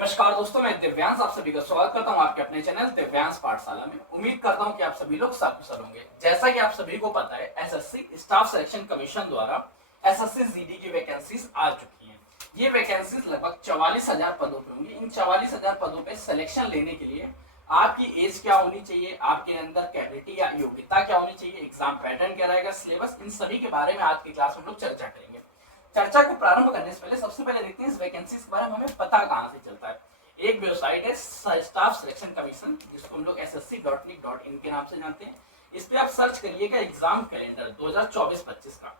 नमस्कार दोस्तों, मैं दिव्यांश आप सभी का स्वागत करता हूं आपके अपने चैनल दिव्यांश पाठशाला में। उम्मीद करता हूं कि आप सभी लोग सकुशल होंगे। जैसा कि आप सभी को पता है, एसएससी स्टाफ सिलेक्शन कमीशन द्वारा एसएससी जीडी की वैकेंसीज आ चुकी हैं। ये वैकेंसीज लगभग 44,000 पदों पे होंगी। इन 44,000 पदों पे सिलेक्शन लेने के लिए आपकी एज क्या होनी चाहिए, आपके अंदर कैपेबिलिटी या योग्यता क्या होनी चाहिए, एग्जाम पैटर्न क्या रहेगा, सिलेबस, इन सभी के बारे में आज की क्लास में हम लोग चर्चा करेंगे। चर्चा को प्रारंभ करने से पहले सबसे पहले देखते हैं इस वैकेंसीज के बारे में हमें पता कहां से चलता है। एक वेबसाइट है स्टाफ सिलेक्शन कमीशन, जिसको हम लोग ssc.nic.in के नाम से जानते हैं। इस पे आप सर्च करिएगा एग्जाम कैलेंडर 2024-25 का।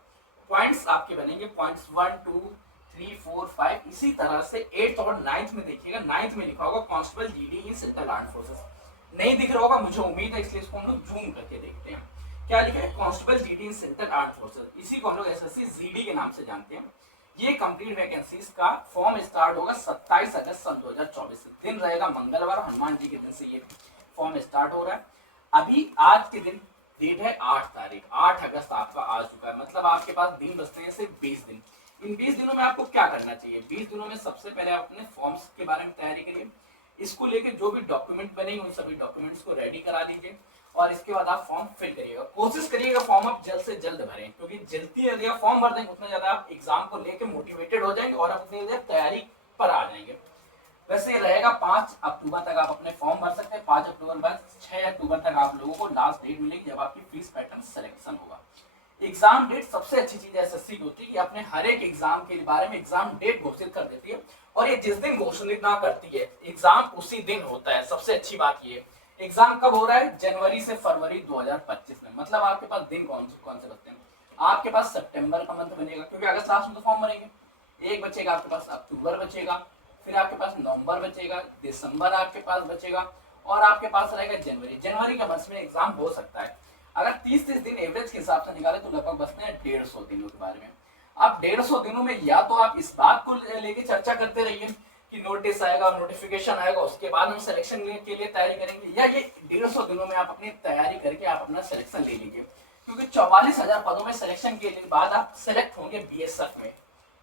पॉइंट्स आपके बनेंगे पॉइंट्स 1 2 3 4 5। इसी तरह से 8th और 9th में देखिएगा, 9th में लिखा होगा constable GD in central arm forces. नहीं दिख रहा होगा मुझे उम्मीद है, इसलिए इसको हम लोग जूम करके देखते हैं। क्या लिखा है? Constable GD in central arm forces. इसी को हम लोग एसएससी जीडी के नाम से जानते हैं। ये कंप्लीट वैकेंसीज का फॉर्म स्टार्ट होगा 27 अगस्त सन 2024 से। दिन रहेगा मंगलवार, हनुमान जी के दिन से ये फॉर्म स्टार्ट हो रहा है। अभी आज के दिन डेट है 8 तारीख, 8 अगस्त आपका आ चुका है। मतलब आपके पास दिन बचते हैं सिर्फ 20 दिन। इन 20 दिनों में आपको क्या करना चाहिए? 20 दिनों में सबसे पहले आप अपने फॉर्म्स के बारे में तैयारी करिए। इसको लेके जो भी डॉक्यूमेंट बनेंगे उन सभी डॉक्यूमेंट्स को रेडी करा दीजिए और इसके बाद आप फॉर्म फिल करिएगा। कोशिश करिएगा फॉर्म आप जल्द से जल्द भरें, क्योंकि जल्दी यदि आप फॉर्म भर देंगे उतना ज्यादा आप एग्जाम को लेकर मोटिवेटेड हो जाएंगे और आप उतनी ज्यादा तैयारी पर आ जाएंगे। वैसे रहेगा 5 अक्टूबर तक आप अपने फॉर्म भर सकते हैं। 5 अक्टूबर बाद 6 अक्टूबर तक आप लोगों को लास्ट डेट मिलेगी जब आपकी फीस पैटर्न सिलेक्शन होगा। एग्जाम डेट सबसे अच्छी चीज एसएससी की होती है कि अपने हर एक एग्जाम के बारे में एग्जाम डेट घोषित कर देती है और ये जिस दिन घोषित ना करती है एग्जाम उसी दिन होता है। सबसे अच्छी बात ये एग्जाम कब हो रहा है? जनवरी से फरवरी 2025 में। मतलब आपके पास दिन कौन से बचते हैं? आपके पास सितंबर का मंथ बनेगा, क्योंकि अगस्त लास्ट में तो फॉर्म भरेंगे। एक बचेगा आपके पास अक्टूबर बचेगा, फिर आपके पास नवंबर बचेगा, दिसंबर आपके पास बचेगा और आपके पास रहेगा जनवरी। जनवरी के मंथ में एग्जाम हो सकता है। अगर 30 दिन एवरेज के हिसाब से निकाले तो लगभग बचते हैं 150 दिनों के बारे में। आप 150 दिनों में या तो आप इस बात को लेके चर्चा करते रहिए कि नोटिस आएगा, नोटिफिकेशन आएगा, उसके बाद हम सिलेक्शन के लिए तैयारी करेंगे, या ये 150 दिनों में आप अपनी तैयारी करके आप अपना सिलेक्शन ले लीजिए। क्योंकि 44,000 पदों में सिलेक्शन के बाद आप सिलेक्ट होंगे बीएसएफ में,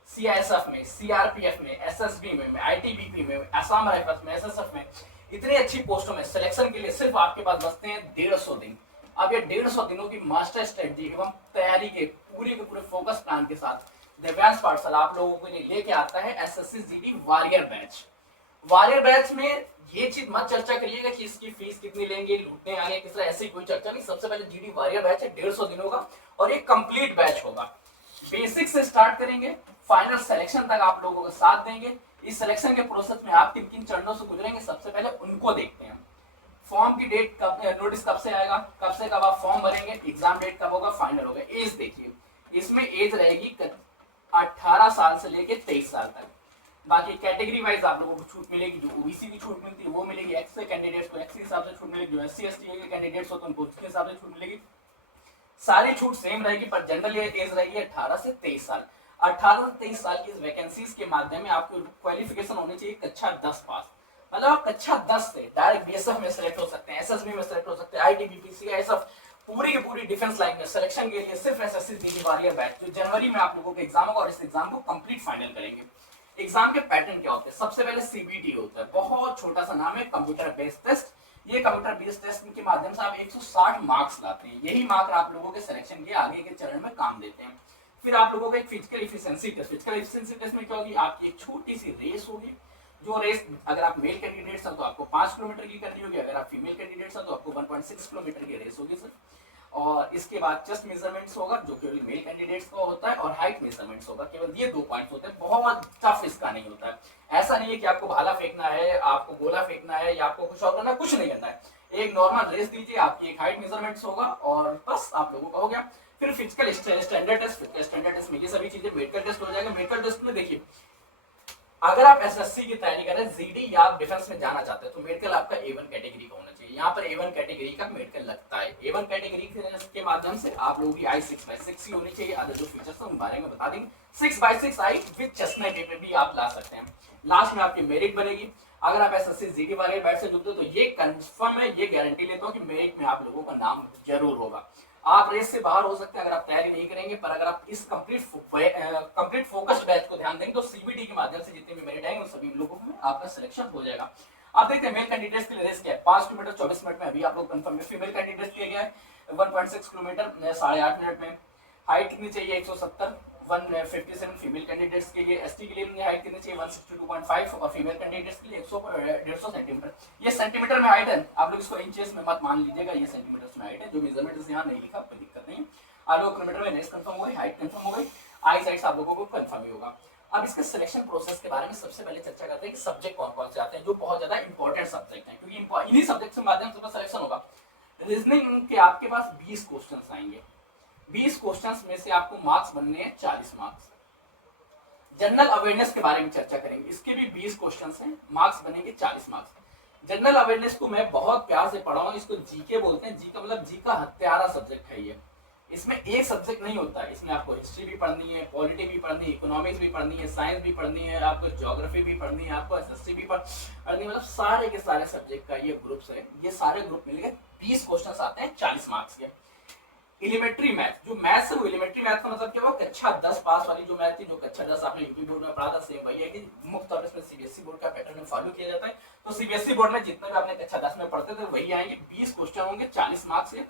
सीआईएसएफ में, सीआरपीएफ में, एसएसबी में, आईटीबीपी में, असम राइफल्स में, एसएसएफ में। इतनी अच्छी पोस्टों में सिलेक्शन के लिए सिर्फ आपके पास बचते हैं 150 दिन। अब ये 150 दिनों की मास्टर स्ट्रेटजी एवं तैयारी के पूरे फोकस प्लान के साथ दिव्यांश पाठशाला आप लोगों के लिए लेके आता है SSC GD warrior batch. Warrior batch में ये चीज मत चर्चा करिएगा कि इसकी फीस कितनी लेंगे, लूटने आगे किस तरह, ऐसी कोई चर्चा नहीं। सबसे पहले जीडी वॉरियर बैच है 150 दिनों का और एक कंप्लीट बैच होगा। बेसिक से स्टार्ट करेंगे, फाइनल सिलेक्शन तक आप लोगों का साथ देंगे। इस सिलेक्शन के प्रोसेस में आप किन किन चरणों से गुजरेंगे सबसे पहले उनको देखते हैं। फॉर्म की डेट कब, नोटिस कब से आएगा, कब से कब आप फॉर्म भरेंगे, एग्जाम डेट कब होगा, फाइनल होगा। एज देखिए, इसमें एज रहेगी 18 साल से लेके 23 साल तक। बाकी कैटेगरी वाइज आप लोगों को छूट मिलेगी। जो ओबीसी की छूट मिलती है वो मिलेगी, एक्स कैंडिडेट्स को एक्स के हिसाब से छूट मिलेगी, जो एससी एसटी के कैंडिडेट्स हो तो उनको उसके हिसाब से छूट मिलेगी। सारी छूट सेम रहेगी, पर जनरल एज रहेगी 18 से 23 साल। 18 से 23 साल की इस वैकेंसीज के माध्यम में आपको क्वालिफिकेशन होनी चाहिए कक्षा 10 पास। मतलब आप कक्षा 10 से डायरेक्ट बीएसएफ में सेलेक्ट हो सकते हैं, एसएसबी में सेलेक्ट हो सकते हैं, आईटीबीपी, सीआईएसएफ, पूरी की पूरी डिफेंस लाइन में सिलेक्शन के लिए सिर्फ एसएससी जीडी वॉरियर बैच जो जनवरी में आप लोगों का एग्जाम होगा और इस एग्जाम को कंप्लीट फाइनल करेंगे। एग्जाम के पैटर्न क्या होते हैं? सबसे पहले सीबीटी होता है, बहुत छोटा सा नाम है, कंप्यूटर बेस्ड टेस्ट। ये कंप्यूटर बेस्ड टेस्ट के माध्यम से आप 160 मार्क्स लाते हैं। यही मार्क आप लोगों के सिलेक्शन के आगे के चरण में काम देते हैं। फिर आप लोगों का एक physical efficiency test. Physical efficiency test में क्या होगी? आपकी एक छोटी सी रेस होगी। जो रेस अगर आप मेल कैंडिडेट्स हैं तो आपको 5 किलोमीटर की करनी होगी, अगर आप फीमेल कैंडिडेट्स हैं तो आपको 1.6 किलोमीटर की रेस होगी सर। और इसके बाद चेस्ट मेजरमेंट्स होगा जो केवल मेल कैंडिडेट्स का होता है, और हाइट मेजरमेंट्स होगा। केवल ये 2 पॉइंट्स होते हैं, बहुत टफ इसका नहीं होता है। ऐसा नहीं है कि आपको भाला फेंकना है, आपको गोला फेंकना है या आपको कुछ और करना है, कुछ नहीं करना है। एक नॉर्मल रेस दीजिए, आपकी एक हाइट मेजरमेंट्स होगा और बस आप लोगों का हो गया। फिर physical standard test, physical standard test में ये सभी चीजें। मेडिकल टेस्ट हो जाएगा। मेडिकल टेस्ट में देखिए, अगर आप एसएससी की तैयारी कर रहे हैं, जीडी या आप डिफेंस में जाना चाहते हैं तो मेडिकल आपका A1 कैटेगरी का होना चाहिए। यहाँ पर A1 कैटेगरी का मेडिकल लगता है। A1 कैटेगरी के माध्यम से आप लोगों की आई 6/6 ही होनी चाहिए। अदर जो फीचर्स हैं उन बारे में बता देंगे। 6/6 आई विद चेस्ट पे भी आप ला सकते हैं। लास्ट में आपकी मेरिट बनेगी। अगर आप एसएससी जीडी वाले बैच से जुड़ते हो तो ये कंफर्म है, ये गारंटी लेता हूँ कि मेरिट में आप लोगों का नाम जरूर होगा। आप रेस से बाहर हो सकते हैं अगर आप तैयारी नहीं करेंगे, पर अगर आप इस कंप्लीट फोकस्ड बैच को ध्यान देंगे तो सीबीटी के माध्यम से जितने भी मेरिट आएंगे उन सभी लोगों में आपका सिलेक्शन हो जाएगा। आप देखते हैं मेल कैंडिडेट्स के लिए रेस क्या है, 5 किलोमीटर 24 मिनट में अभी आप लोग कंफर्म है। फीमेल कैंडिडेट्स के लिए क्या है 1.6 किलोमीटर 8.5 मिनट में। हाइट कितनी चाहिए 170, 157 फीमेल कैंडिडेट्स के लिए। एसटी के लिए हाइट कितनी चाहिए 162.5 और फीमेल कैंडिडेट्स के लिए 150 सेंटीमीटर। ये सेंटीमीटर में हाइट है, आप लोग इसको इंचेस में मत मान लीजिएगा, ये सेंटीमीटर में हाइट है। जो मेजरमेंट यहाँ नहीं लिखा कोई दिक्कत नहीं। आप लोग किलोमीटर में रेस कंफर्म हो गई, हाइट कंफर्म हो गई, आई साइड आप लोगों को कंफर्म ही होगा। अब इसके सिलेक्शन प्रोसेस के बारे में सबसे पहले चर्चा करते हैं कि सब्जेक्ट कौन कौन से आते हैं जो बहुत ज्यादा इंपॉर्टेंट सब्जेक्ट हैं, क्योंकि इन्हीं सब्जेक्ट के माध्यम से सिलेक्शन होगा। रीजनिंग के आपके पास 20 क्वेश्चंस आएंगे, 20 क्वेश्चंस में से आपको मार्क्स बनने हैं 40 मार्क्स। जनरल अवेयरनेस के बारे में चर्चा करेंगे, इसके भी 20 क्वेश्चंस हैं, मार्क्स बनेंगे 40 मार्क्स। जनरल अवेयरनेस को मैं बहुत प्यार से पढ़ा हूं, इसको जीके बोलते हैं। जी का मतलब जी का हत्यारा सब्जेक्ट है ये। इसमें एक सब्जेक्ट नहीं होता है, इसमें आपको हिस्ट्री भी पढ़नी है, पॉलिटी भी पढ़नी है, इकोनॉमिक्स भी पढ़नी है, साइंस भी पढ़नी है, आपको ज्योग्राफी भी पढ़नी है, आपको एसएससी भी पढ़नी है, मतलब सारे के सारे सब्जेक्ट का ये ग्रुप्स है। ये सारे ग्रुप मिलकर 20 क्वेश्चन आते हैं 40 मार्क्स के। एलिमेंट्री मैथ, जो मैथ्स है वो एलिमेंट्री मैथ का मतलब क्या हुआ, कक्षा 10 पास वाली जो मैथ थी, जो कक्षा 10 आपने यूपी बोर्ड में पढ़ा था, सेम वही है कि मुख्य तौर पर सीबीएसई बोर्ड का पैटर्न फॉलो किया जाता है। तो सीबीएसई बोर्ड में जितने भी आपने कक्षा 10 में पढ़ते थे वही आएंगे। 20 क्वेश्चन होंगे 40 मार्क्स के।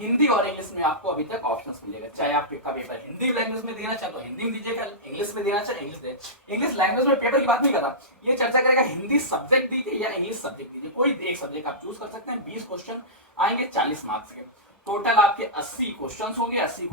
हिंदी और इंग्लिश में आपको अभी तक ऑप्शंस मिलेगा, चाहे आप का पेपर हिंदी लैंग्वेज में देना चाहे तो हिंदी में दीजिएगा, इंग्लिश में देना चाहे इंग्लिश दे। इंग्लिश लैंग्वेज में पेपर की बात नहीं कर रहा, ये चर्चा करेगा हिंदी सब्जेक्ट दीजिए या इंग्लिश सब्जेक्ट दीजिए, कोई एक सब्जेक्ट आप चूज कर सकते हैं। 20 क्वेश्चन आएंगे 40 मार्क्स के। टोटल आपके 80 क्वेश्चंस होंगे। 80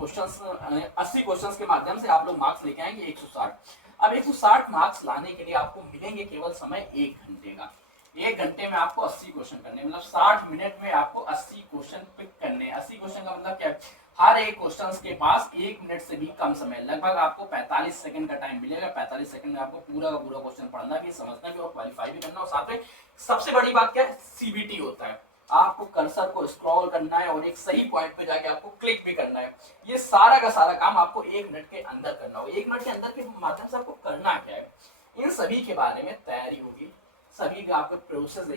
क्वेश्चंस के माध्यम से आप लोग मार्क्स लेके आएंगे 160। अब 160 मार्क्स लाने के लिए आपको मिलेंगे केवल समय 1 घंटे का। 1 घंटे में आपको 80 क्वेश्चन करने, मतलब 60 मिनट में आपको 80 क्वेश्चन पिक करने। 80 क्वेश्चन का मतलब क्या है, हर एक क्वेश्चन के पास 1 मिनट से भी कम समय, लगभग आपको 45 सेकंड का टाइम मिलेगा। 45 सेकंड में आपको पूरा का पूरा क्वेश्चन पढ़ना भी, समझना भी और क्वालिफाई भी करना। और साथ में सबसे बड़ी बात क्या है, सीबीटी होता है। आपको कर्सर को स्क्रॉल करना है और एक सही पॉइंट पे जाके आपको क्लिक भी करना है। ये सारा का सारा काम आपको 1 मिनट के अंदर करना होगा। 1 मिनट के अंदर के माध्यम से आपको करना क्या है, इन सभी के बारे में तैयारी होगी। सभी का आपको प्रोसेस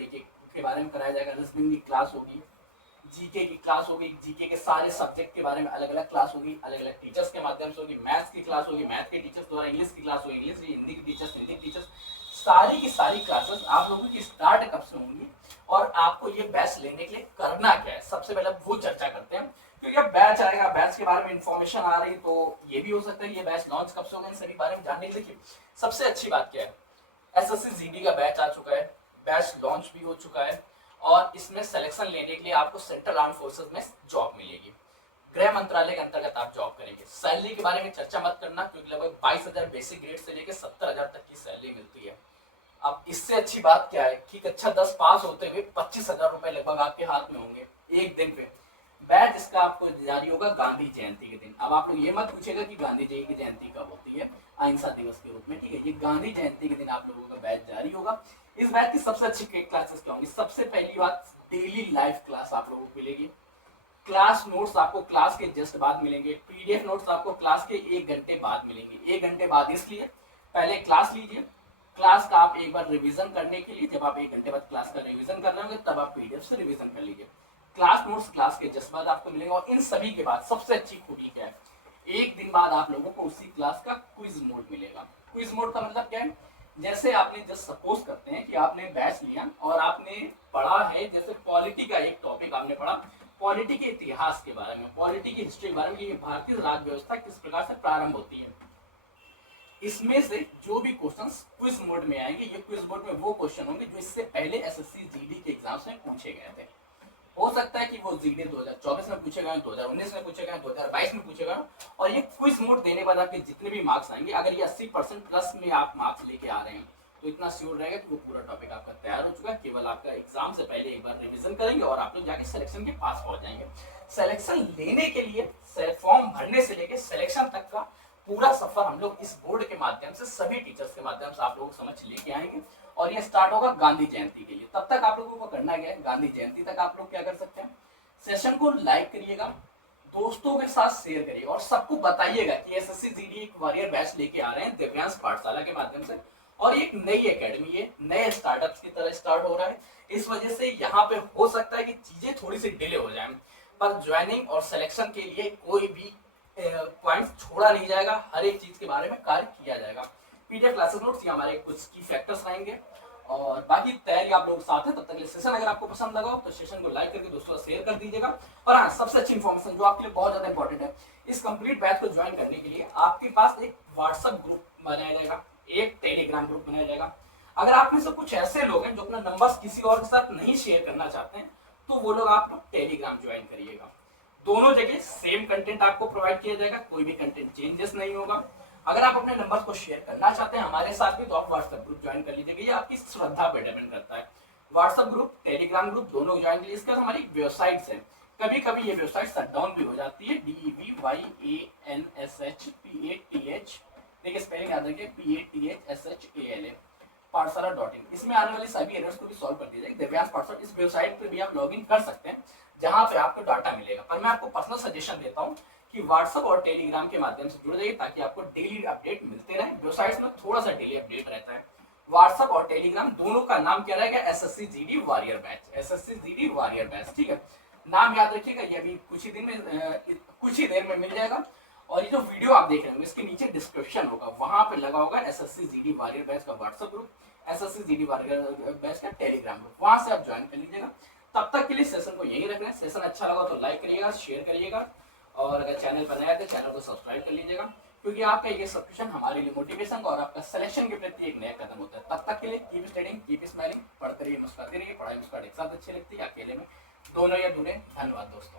के बारे में कराया जाएगा। रीजनिंग की क्लास होगी, जीके की क्लास होगी, जीके के सारे सब्जेक्ट के बारे में अलग अलग क्लास होगी, अलग अलग टीचर्स के माध्यम से होगी। मैथ्स की क्लास होगी, मैथ के टीचर्स द्वारा, इंग्लिश की क्लास होगी, इंग्लिश की, हिंदी की टीचर्स, हिंदी की टीचर्स। सारी की सारी क्लासेस आप लोगों की स्टार्ट कब से होंगी और आपको ये बैच लेने के लिए करना क्या है, सबसे पहले वो चर्चा करते हैं। क्योंकि अब बैच आएगा, बैच के बारे में इंफॉर्मेशन आ रही, तो ये भी हो सकता है ये बैच लॉन्च कब से होगा, इन सभी बारे में जानने के लिए सबसे अच्छी बात क्या है, एसएससी जीडी का बैच आ चुका है, बैच लॉन्च भी हो चुका है और इसमें सिलेक्शन लेने के लिए आपको सेंट्रल आर्म फोर्सेस में जॉब मिलेगी। गृह मंत्रालय के अंतर्गत आप जॉब करेंगे। सैलरी के बारे में चर्चा मत करना, क्योंकि लगभग 22,000 बेसिक ग्रेड से लेकर 70,000 तक की सैलरी मिलती है। अब इससे अच्छी बात क्या है कि कक्षा 10 पास होते हुए 25,000 रुपए लगभग आपके हाथ में होंगे एक दिन पे। बैच इसका आपको जारी होगा गांधी जयंती के दिन। अब आप लोग ये मत पूछेगा कि गांधी जी की जयंती कब होती है, अहिंसा दिवस के रूप में, ठीक है। ये गांधी जयंती के दिन आप लोगों का बैच जारी होगा। इस बैच की सबसे अच्छी क्लासेस क्या होंगी, सबसे पहली बात डेली लाइव क्लास आप लोगों को मिलेगी। क्लास नोट्स आपको क्लास के जस्ट बाद मिलेंगे। पीडीएफ नोट्स आपको क्लास के 1 घंटे बाद मिलेंगे। 1 घंटे बाद इसलिए पहले क्लास लीजिए, क्लास का आप एक बार रिवीजन करने के लिए, जब आप 1 घंटे बाद क्लास का रिवीजन कर रहे होंगे तब आप पीडीएफ से रिवीजन कर लीजिए। क्लास नोट्स क्लास के जस्ट बाद आपको मिलेगा। और इन सभी के बाद सबसे अच्छी खूबी क्या है, 1 दिन बाद आप लोगों को उसी क्लास का क्विज मोड मिलेगा। क्विज मोड का मतलब क्या है, जैसे आपने जस्ट सपोज करते हैं कि आपने बैच लिया और आपने पढ़ा है, जैसे पॉलिटी का एक टॉपिक आपने पढ़ा, पॉलिटी के इतिहास के बारे में, पॉलिटी की हिस्ट्री के बारे में, ये भारतीय राज्य व्यवस्था किस प्रकार से प्रारंभ होती है। इसमें से जो भी क्वेश्चंस क्विज मोड में आएंगे, ये क्विज मोड में वो क्वेश्चन होंगे जो इससे पहले एसएससी जीडी के एग्जाम्स में पूछे गए थे। हो सकता है कि वो जीडी 2024 में पूछे गए, 2019 में पूछे गए, 2022 में पूछे गए। और ये क्विज मोड देने के बाद आपके जितने भी मार्क्स आएंगे, अगर ये 80% प्लस में आप मार्क्स लेके आ रहे हैं तो इतना श्योर रहेगा कि वो पूरा टॉपिक आपका तैयार हो चुका है। केवल आपका एग्जाम से पहले एक बार रिवीजन करेंगे और आप लोग जाके सिलेक्शन के पास पहुंच जाएंगे। सिलेक्शन लेने के लिए फॉर्म भरने से लेके सिलेक्शन तक का पूरा सफर हम लोग इस बोर्ड के माध्यम से, सभी टीचर्स के माध्यम से आप लोगों को समझ लेके आएंगे। और ये स्टार्ट होगा गांधी जयंती के लिए। तब तक आप लोगों को करना क्या है, गांधी जयंती तक आप लोग क्या कर सकते हैं, सेशन को लाइक करिएगा, दोस्तों के साथ शेयर करिए और सबको बताइएगा कि एसएससी जीडी एक वॉरियर बैच लेके आ रहे हैं दिव्यांश पाठशाला के माध्यम से। और एक नई एकेडमी है, नए स्टार्टअप्स की तरह स्टार्ट हो रहा है। इस वजह से यहाँ पे हो सकता है कि चीजें थोड़ी सी डिले हो जाए। पर ज्वाइनिंग और सिलेक्शन के लिए कोई भी पॉइंट छोड़ा नहीं जाएगा, हर एक चीज के बारे में कार्य किया जाएगा। पीडीएफ क्लासेस नोट्स ये हमारे कुछ की फैक्टर्स रहेंगे और बाकी तैयारी आप लोग साथ है। तब तक सेशन अगर आपको पसंद लगा हो तो सेशन को लाइक करके दोस्तों शेयर कर दीजिएगा। और हाँ, सबसे अच्छी इन्फॉर्मेशन जो आपके लिए बहुत ज्यादा इंपॉर्टेंट है, इस कंप्लीट बैच को ज्वाइन करने के लिए आपके पास एक व्हाट्सएप ग्रुप बनाया जाएगा, एक टेलीग्राम ग्रुप बनाया जाएगा। अगर आप में से कुछ ऐसे लोग हैं जो अपना नंबर्स किसी और के साथ नहीं शेयर करना चाहते हैं तो वो लोग आप लोग टेलीग्राम ज्वाइन करिएगा। दोनों जगह सेम कंटेंट आपको प्रोवाइड किया जाएगा, कोई भी कंटेंट चेंजेस नहीं होगा। अगर आप अपने नंबर को शेयर करना चाहते हैं हमारे साथ भी तो आप व्हाट्सएप ग्रुप ज्वाइन कर लीजिएगा, ये आपकी श्रद्धा पर डिपेंड करता है। व्हाट्सएप ग्रुप, टेलीग्राम ग्रुप दोनों ज्वाइन के लिए इसके बाद हमारी वेबसाइट्स है, कभी कभी ये वेबसाइट शट डाउन भी हो जाती है। DEVYANSHPATH, देखिए स्पेलिंग याद रखिए, PATHSHALA पाठशाला.in। इसमें आने वाली सभी एरर्स को भी सॉल्व कर दिया जाएगा। दिव्यांश पाठशाला इस वेबसाइट पे भी आप लॉगिन कर सकते हैं जहां पे आपको डाटा मिलेगा। पर मैं आपको पर्सनल सजेशन देता हूं कि व्हाट्सएप और टेलीग्राम के माध्यम से जुड़ जाइए ताकि आपको डेली अपडेट मिलते रहे। वेबसाइट्स में थोड़ा सा डेली अपडेट रहता है। व्हाट्सएप और टेलीग्राम दोनों का नाम क्या रहेगा? SSC GD warrior batch, SSC GD warrior batch, ठीक है। नाम याद रखिएगा, ये अभी कुछ ही देर में मिल जाएगा। और ये जो वीडियो आप देख रहे हैं इसके नीचे डिस्क्रिप्शन होगा, वहां पे लगा होगा एसएससी जीडी वॉरियर बैच का WhatsApp group, SSC GD warrior batch का टेलीग्राम ग्रुप, वहां से आप ज्वाइन कर लीजिएगा। तब तक के लिए सेशन को यही रखना है। सेशन अच्छा लगा तो लाइक करिएगा, शेयर करिएगा और अगर चैनल पर नया है तो चैनल को सब्सक्राइब कर लीजिएगा, क्योंकि आपका ये सब्सक्रिप्शन हमारे लिए मोटिवेशन और आपका सिलेक्शन के प्रति एक नया कदम होता है। तब तक के लिए कीप स्टडिंग, कीप स्माइलिंग, पढ़ते रहिए, मुस्कुराते रहिए। पढ़ाई मुस्कुराहट एक साथ अच्छी लगती है, अकेले में दोनों या दूरे। धन्यवाद दोस्तों।